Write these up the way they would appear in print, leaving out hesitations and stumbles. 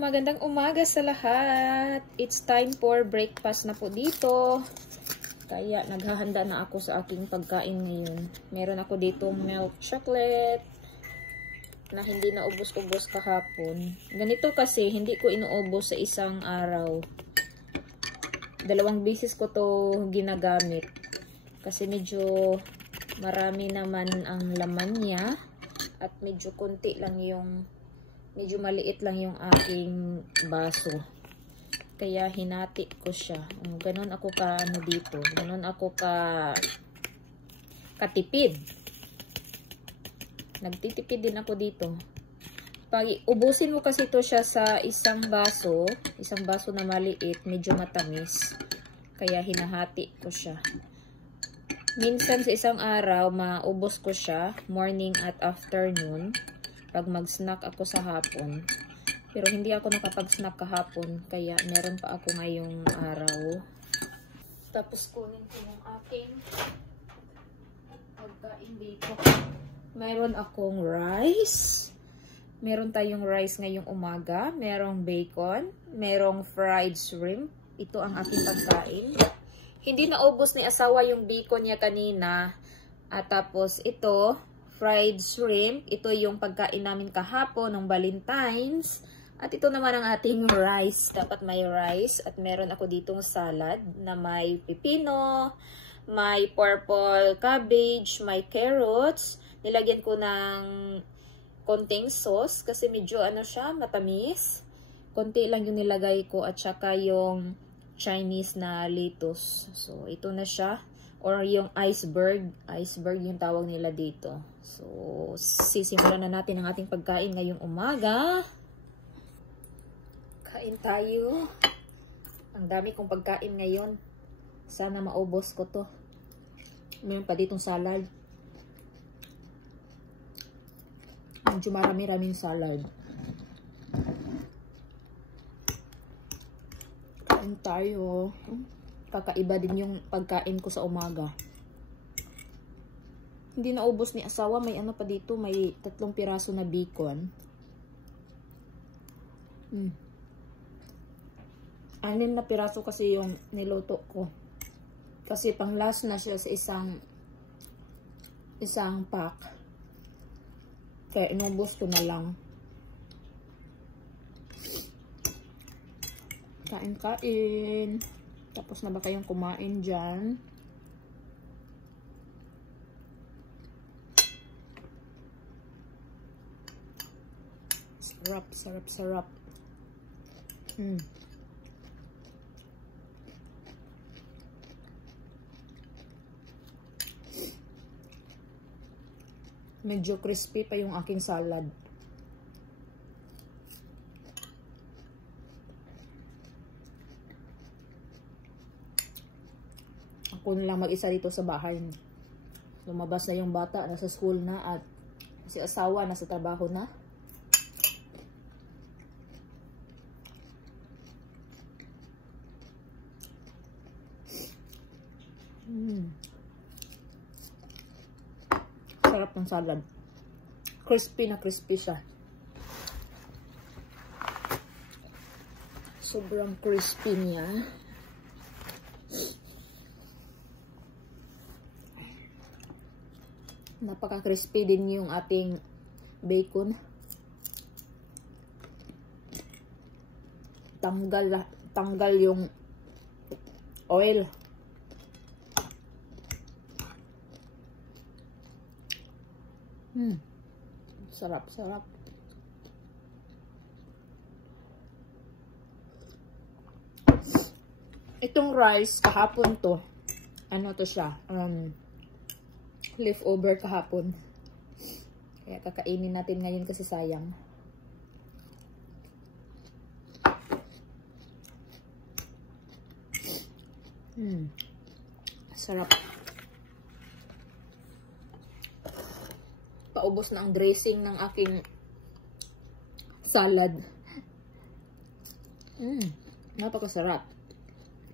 Magandang umaga sa lahat. It's time for breakfast na po dito. Kaya naghahanda na ako sa aking pagkain ngayon. Meron ako dito milk chocolate na hindi na ubos-ubos kahapon. Ganito kasi hindi ko inuubos sa isang araw. 2 beses ko to ginagamit. Kasi medyo marami naman ang laman niya at medyo konti lang yung medyo maliit lang yung aking baso. Kaya hinati ko siya. Ganon ako dito. Ganon ako katipid. Nagtitipid din ako dito. Pag ubusin mo kasi ito siya sa isang baso na maliit, medyo matamis. Kaya hinahati ko siya. Minsan sa isang araw, maubos ko siya, morning at afternoon. Pag mag-snack ako sa hapon. Pero hindi ako nakapag-snack kahapon. Kaya meron pa ako ngayong araw. Tapos kunin ko yung aking pagkain dito. Meron akong rice. Meron tayong rice ngayong umaga. Merong bacon. Merong fried shrimp. Ito ang aking pagkain. Hindi naubos ni asawa yung bacon niya kanina. At tapos ito, fried shrimp. Ito yung pagkain namin kahapon ng Valentine's. At ito naman ang ating rice. Dapat may rice. At meron ako ditong salad na may pipino, may purple cabbage, may carrots. Nilagyan ko ng konting sauce kasi medyo siya, matamis. Konti lang yung nilagay ko at saka yung Chinese na lettuce. So, ito na siya. Or yung iceberg. Iceberg yung tawag nila dito. So, sisimulan na natin ang ating pagkain ngayong umaga. Kain tayo. Ang dami kong pagkain ngayon. Sana maubos ko to. Meron pa ditong salad. Medyo marami-raming salad. Kain tayo. Kakaiba din yung pagkain ko sa umaga. Hindi naubos ni asawa. May pa dito. May 3 piraso na bacon. 6 na piraso kasi yung niluto ko. Kasi pang last na siya sa isang pack. Kaya inubos ko na lang. Kain-kain. Tapos na ba kayong kumain dyan? Sarap, sarap, sarap. Medyo crispy pa yung aking salad. Ako na lang mag-isa dito sa bahay. Lumabas na yung bata, nasa school na, at si asawa nasa trabaho na. Sarap ng salad. Crispy na crispy siya. Sobrang crispy niya. Napaka-crispy din yung ating bacon. Tanggal yung oil. Sarap, sarap. Itong rice, kahapon to. Ano to siya? Leftover kahapon. Kaya kakainin natin ngayon kasi sayang. Sarap. Paubos na ang dressing ng aking salad. Napakasarap.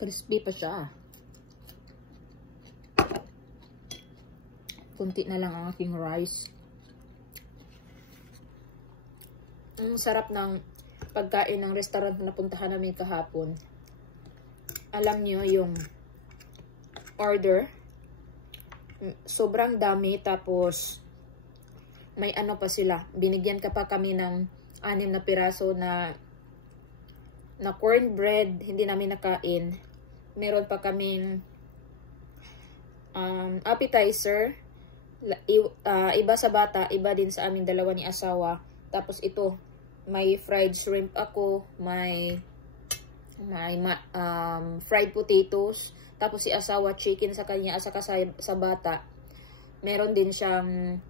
Crispy pa siya. Kunti na lang ang aking rice. Ang sarap ng pagkain ng restaurant na napuntahan namin kahapon. Alam nyo yung order. Sobrang dami. Tapos, may ano pa sila. Binigyan ka pa kami ng 6 na piraso na cornbread. Hindi namin nakain. Meron pa kaming appetizer. Iba sa bata, iba din sa aming dalawa ni asawa. Tapos ito, may fried shrimp ako, may fried potatoes. Tapos si asawa, chicken sa kanya, saka sa bata. Meron din siyang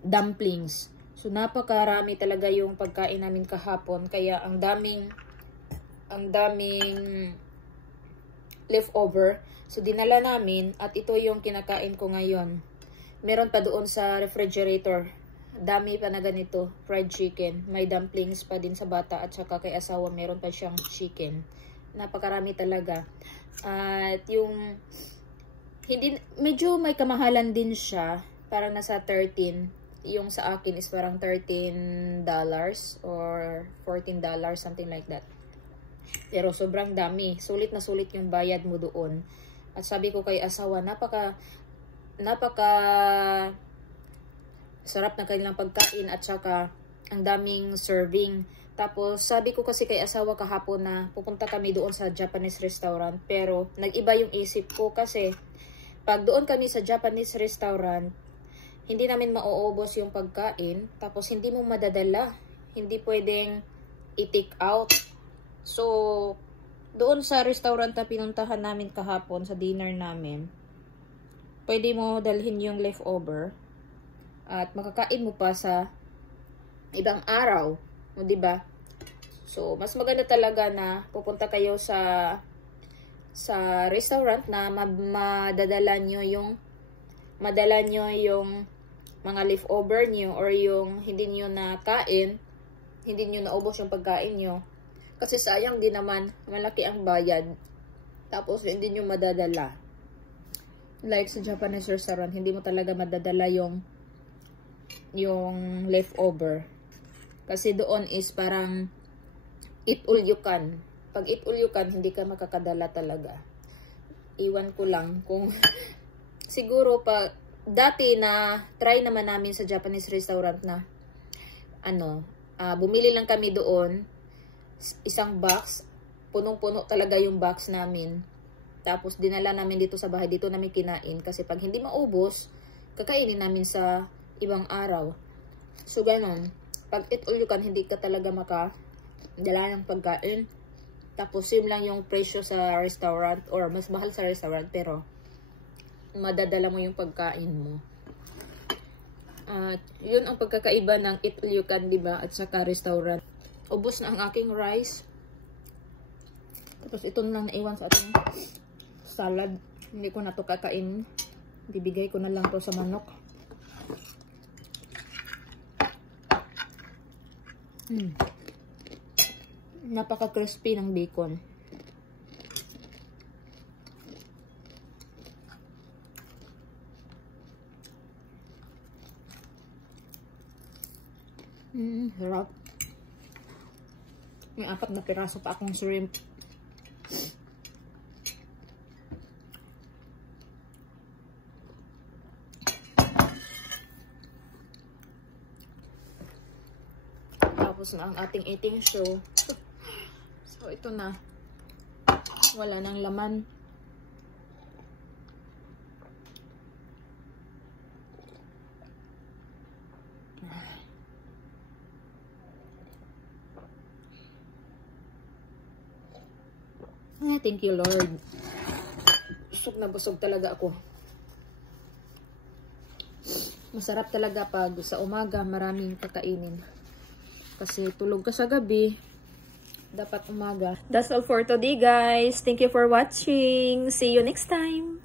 dumplings. So napakarami talaga yung pagkain namin kahapon. Kaya ang daming leftover. So dinala namin at ito yung kinakain ko ngayon. Meron pa doon sa refrigerator. Dami pa na ganito, fried chicken. May dumplings pa din sa bata at saka kay asawa meron pa siyang chicken. Napakarami talaga. At yung medyo may kamahalan din siya. Parang nasa 13. Yung sa akin is parang $13 or $14, something like that. Pero sobrang dami. Sulit na sulit yung bayad mo doon. At sabi ko kay asawa, napaka sarap na kanilang pagkain at saka ang daming serving. Tapos sabi ko kasi kay asawa kahapon na pupunta kami doon sa Japanese restaurant. Pero nag-iba yung isip ko kasi pag doon kami sa Japanese restaurant, hindi namin mauubos yung pagkain. Tapos hindi mo madadala. Hindi pwedeng i-take out. So, doon sa restaurant na pinuntahan namin kahapon sa dinner namin, pwede mo dalhin yung leftover at makakain mo pa sa ibang araw, o diba? So, mas maganda talaga na pupunta kayo sa restaurant na madala nyo yung mga leftover nyo or yung hindi nyo nakain, hindi nyo naubos yung pagkain nyo. Kasi sayang din naman, malaki ang bayad. Tapos hindi nyo madadala. Like sa Japanese restaurant, hindi mo talaga madadala yung leftover. Kasi doon is parang eat all you can. Pag eat all you can, hindi ka makakadala talaga. Iwan ko lang kung siguro pa dati na try naman namin sa Japanese restaurant na bumili lang kami doon isang box, punong-puno talaga yung box namin. Tapos dinala namin dito sa bahay, dito namin kinain kasi pag hindi maubos, kakainin namin sa ibang araw. So ganon, pag eat all you can, hindi ka talaga makadala ng pagkain. Tapos same lang yung presyo sa restaurant or mas mahal sa restaurant pero madadala mo yung pagkain mo. At yun ang pagkakaiba ng eat all you can, diba? At saka restaurant. Ubos na ang aking rice. Tapos ito lang naiwan sa ating salad. Hindi ko na to kakain. Bibigay ko na lang to sa manok. Napaka-crispy ng bacon. Sarap. May 4 na piraso pa akong shrimp. Tapos na ang ating eating show. So, ito na. Wala nang laman. Thank you, Lord. Busog na busog talaga ako. Masarap talaga pag sa umaga maraming kakainin. Kasi tulog ka sa gabi, dapat umaga. That's all for today, guys. Thank you for watching. See you next time.